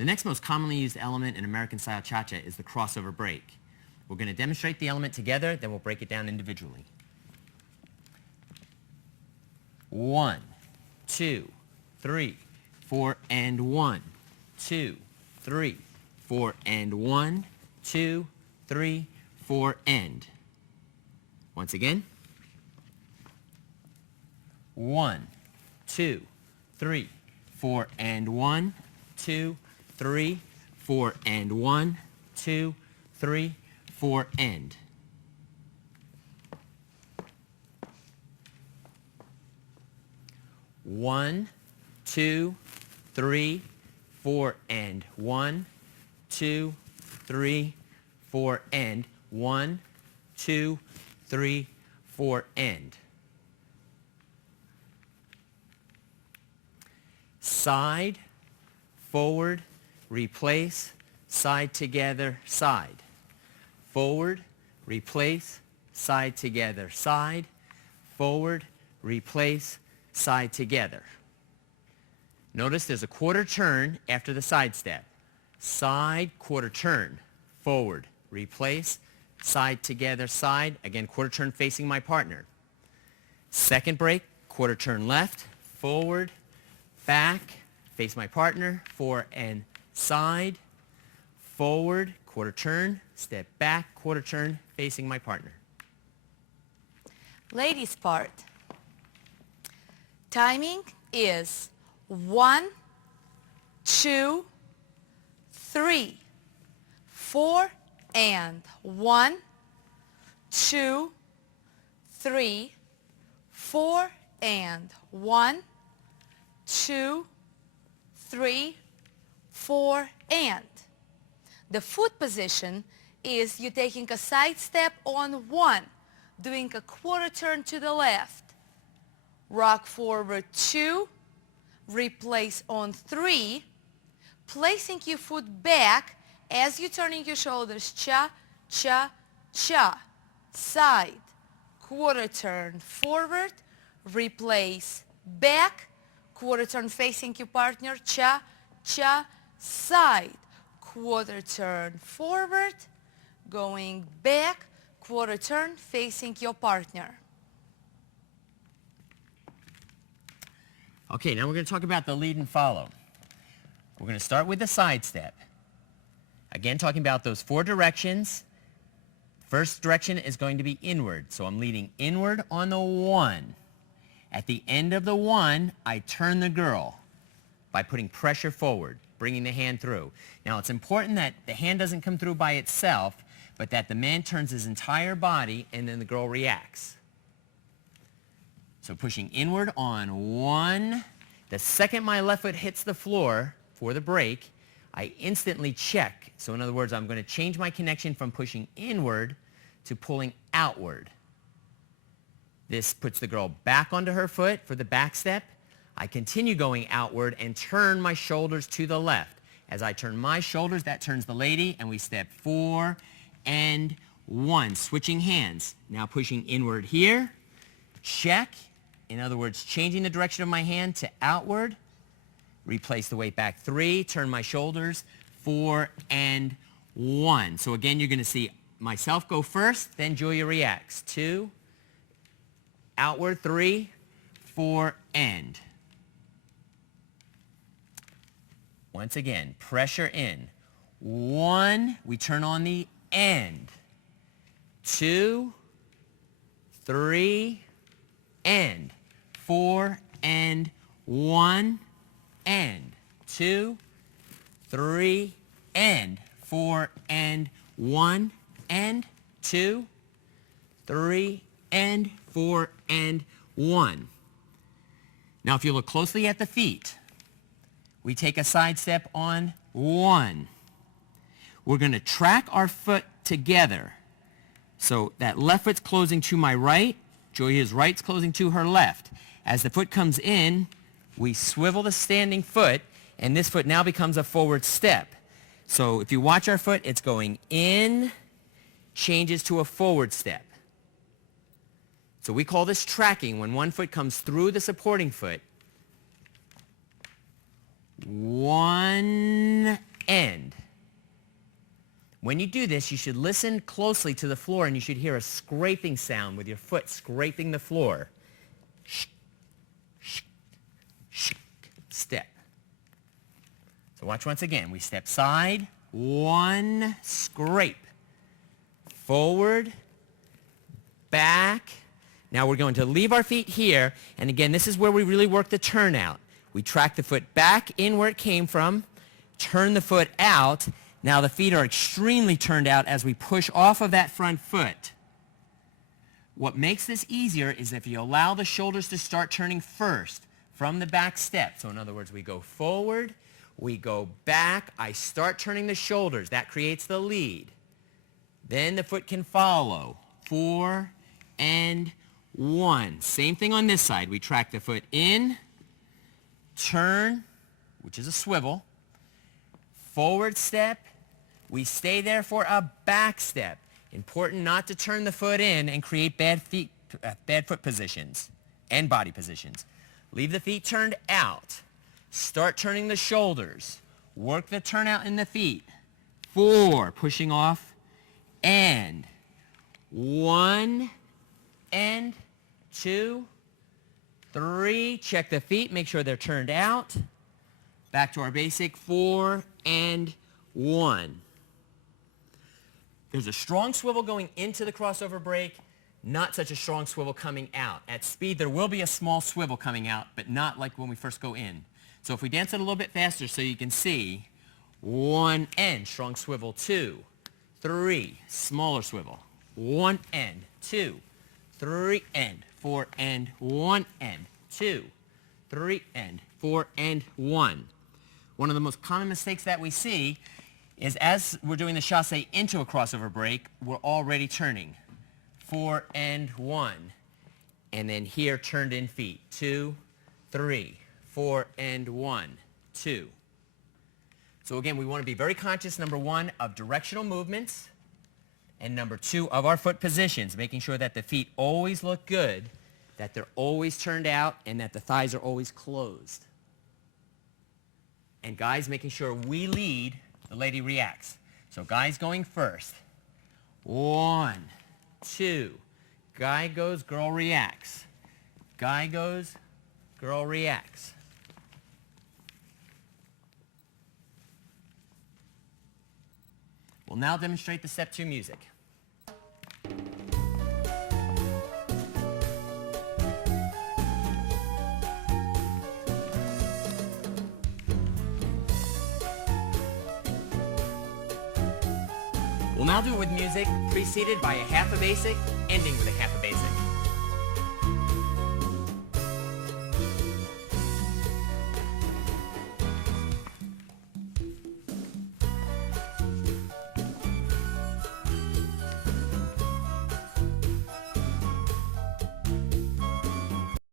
The next most commonly used element in American-style cha-cha is the crossover break. We're going to demonstrate the element together, then we'll break it down individually. 1, 2, 3, 4, and 1, 2, 3, 4, and 1, 2, 3, 4, and. Once again. 1, 2, 3, 4, and 1, 2, 3, 4, and 1, 2, 3, 4, and. One, 2, 3, 4, and 1, 2, 3, 4, and 1, 2, 3, 4, and. Side, forward, replace, side together, side. Forward, replace, side together, side. Forward, replace, side together. Notice there's a quarter turn after the side step. Side, quarter turn, forward, replace, side together, side. Again, quarter turn facing my partner. Second break, quarter turn left, forward, back, face my partner, fore and side, forward, quarter turn, step back, quarter turn, facing my partner. Ladies part. Timing is 1, 2, 3, 4, and 1, 2, 3, 4, and 1, 2, 3, 4, and. The foot position is you taking a side step on 1, doing a quarter turn to the left, rock forward 2, replace on 3, placing your foot back as you're turning your shoulders, cha, cha, cha, side, quarter turn forward, replace back, quarter turn facing your partner, cha, cha, side, quarter turn forward, going back, quarter turn facing your partner. Okay, now we're going to talk about the lead and follow. We're going to start with the side step. Again, talking about those 4 directions. First direction is going to be inward, so I'm leading inward on the 1. At the end of the 1, I turn the girl by putting pressure forward, bringing the hand through. Now, it's important that the hand doesn't come through by itself, but that the man turns his entire body and then the girl reacts. So pushing inward on 1. The second my left foot hits the floor for the break, I instantly check. So in other words, I'm going to change my connection from pushing inward to pulling outward. This puts the girl back onto her foot for the back step. I continue going outward and turn my shoulders to the left. As I turn my shoulders, that turns the lady, and we step 4 and 1. Switching hands. Now pushing inward here. Check. In other words, changing the direction of my hand to outward. Replace the weight back 3. Turn my shoulders. 4 and 1. So again, you're going to see myself go first, then Julia reacts. 2. Outward, 3, 4, and. Once again, pressure in. 1, we turn on the end. 2, 3, and. 4, and 1, and. 2, 3, and. 4, and 1, and. 2, 3, and 4, and 1. Now, if you look closely at the feet, we take a side step on 1. We're going to track our foot together. So that left foot's closing to my right. Julia's right's closing to her left. As the foot comes in, we swivel the standing foot, and this foot now becomes a forward step. So if you watch our foot, it's going in, changes to a forward step. So we call this tracking when one foot comes through the supporting foot. 1 end. When you do this, you should listen closely to the floor and you should hear a scraping sound with your foot scraping the floor. Step. So watch once again. We step side, one, scrape. Forward, back. Now we're going to leave our feet here, and again, this is where we really work the turnout. We track the foot back in where it came from, turn the foot out. Now the feet are extremely turned out as we push off of that front foot. What makes this easier is if you allow the shoulders to start turning first from the back step. So in other words, we go forward, we go back, I start turning the shoulders. That creates the lead. Then the foot can follow. 4 and 1. Same thing on this side. We track the foot in, turn, which is a swivel, forward step. We stay there for a back step. Important not to turn the foot in and create bad foot positions and body positions. Leave the feet turned out. Start turning the shoulders. Work the turnout in the feet. 4, pushing off, and 1, and 2, 3. Check the feet, make sure they're turned out. Back to our basic 4 and 1. There's a strong swivel going into the crossover break, not such a strong swivel coming out. At speed, there will be a small swivel coming out, but not like when we first go in. So if we dance it a little bit faster so you can see, 1 and strong swivel, 2, 3, smaller swivel, 1 and 2, 3 and 4 and 1 and 2, 3 and 4 and 1. One of the most common mistakes that we see is as we're doing the chasse into a crossover break, we're already turning. 4 and 1. And then here, turned in feet. 2, 3, 4 and 1, 2. So again, we want to be very conscious, number 1, of directional movements, and number 2, of our foot positions, making sure that the feet always look good, that they're always turned out, and that the thighs are always closed. And guys, making sure we lead, the lady reacts. So guys going first. 1, 2. Guy goes, girl reacts. Guy goes, girl reacts. We'll now demonstrate the step 2 music. We'll now do it with music preceded by a half a basic, ending with a half a